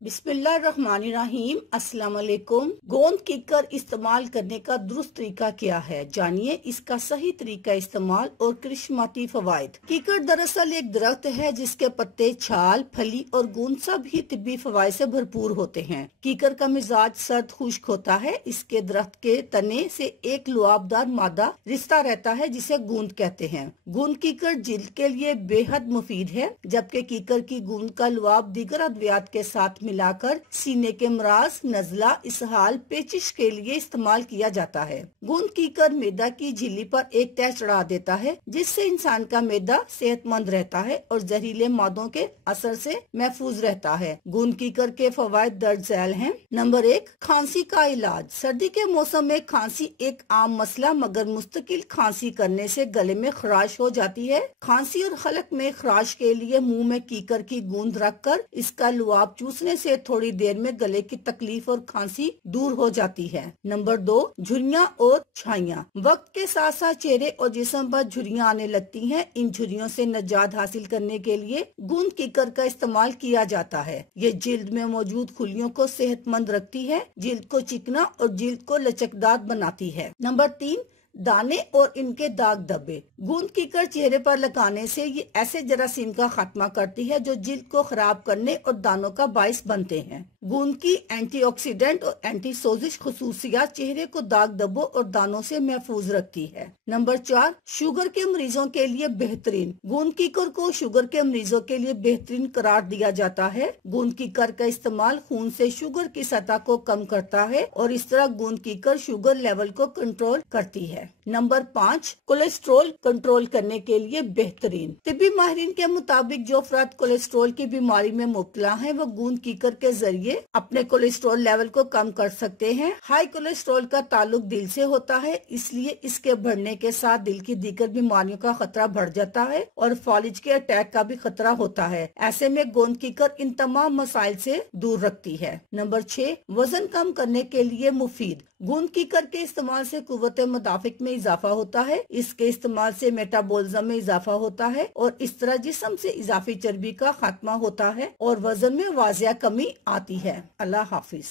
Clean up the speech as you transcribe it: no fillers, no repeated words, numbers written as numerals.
बिस्मिल्लाहिर्रहमानिर्रहीम। अस्सलाम वालेकुम। गोंद कीकर इस्तेमाल करने का दुरुस्त तरीका क्या है, जानिए इसका सही तरीका इस्तेमाल और करिश्माती फवाइद। कीकर दरअसल एक दरख्त है जिसके पत्ते, छाल, फली और गूंद सब ही तिब्बी फवाइद से भरपूर होते हैं। कीकर का मिजाज सर्द खुश्क होता है। इसके दरख्त के तने से एक लुआबदार मादा रिश्ता रहता है जिसे गूंद कहते हैं। गूंद कीकर जिल्द के लिए बेहद मुफीद है, जबकि कीकर की गूंद का लुआब दीगर अद्वियात के साथ मिलाकर सीने के मराज, नजला, इसहाल, पेचिश के लिए इस्तेमाल किया जाता है। गूंद कीकर मैदा की झिल्ली पर एक तह चढ़ा देता है, जिससे इंसान का मैदा सेहतमंद रहता है और जहरीले मादों के असर से महफूज रहता है। गूंद कीकर के फवाइद दर्ज झैल हैं। नंबर 1, खांसी का इलाज। सर्दी के मौसम में खांसी एक आम मसला, मगर मुस्तकिल खांसी करने से गले में खराश हो जाती है। खांसी और हलक में खराश के लिए मुंह में कीकर की गूंद रखकर इसका लुआब चूसने से थोड़ी देर में गले की तकलीफ और खांसी दूर हो जाती है। नंबर 2, झुर्रियां और छाइयां। वक्त के साथ साथ चेहरे और जिस्म पर झुर्रियां आने लगती हैं। इन झुर्रियों से निजात हासिल करने के लिए गूंद कीकर का इस्तेमाल किया जाता है। ये जिल्द में मौजूद खुलियों को सेहतमंद रखती है, जिल्द को चिकना और जिल्द को लचकदार बनाती है। नंबर 3, दाने और इनके दाग धब्बे। गूंद कीकर चेहरे पर लगाने से ये ऐसे जरासीम का खात्मा करती है जो जिल्द को खराब करने और दानों का बाइस बनते हैं। गूंद की एंटीऑक्सीडेंट और एंटी सोजिश खुसूसियात चेहरे को दाग धब्बों और दानों से महफूज रखती है। नंबर 4, शुगर के मरीजों के लिए बेहतरीन। गूंद कीकर को शुगर के मरीजों के लिए बेहतरीन करार दिया जाता है। गूंद कीकर का इस्तेमाल खून से शुगर की सतह को कम करता है और इस तरह गूंद कीकर शुगर लेवल को कंट्रोल करती है। नंबर 5, कोलेस्ट्रोल कंट्रोल करने के लिए बेहतरीन। तिब्बी माहिरीन के मुताबिक जो अफराद कोलेस्ट्रोल की बीमारी में मुब्तला हैं, वो गूंद कीकर के जरिए अपने कोलेस्ट्रोल लेवल को कम कर सकते हैं। हाई कोलेस्ट्रोल का ताल्लुक दिल से होता है, इसलिए इसके बढ़ने के साथ दिल की दीगर बीमारियों का खतरा बढ़ जाता है और फॉलिज के अटैक का भी खतरा होता है। ऐसे में गूंद कीकर इन तमाम मसाइल से दूर रखती है। नंबर 6, वजन कम करने के लिए मुफीद। गूंद कीकर के इस्तेमाल से कुव्वत मुदाफिक में इजाफा होता है। इसके इस्तेमाल से मेटाबॉलिज्म में इजाफा होता है और इस तरह जिस्म से इजाफी चर्बी का खात्मा होता है और वजन में वाजिया कमी आती है। अल्लाह हाफिज।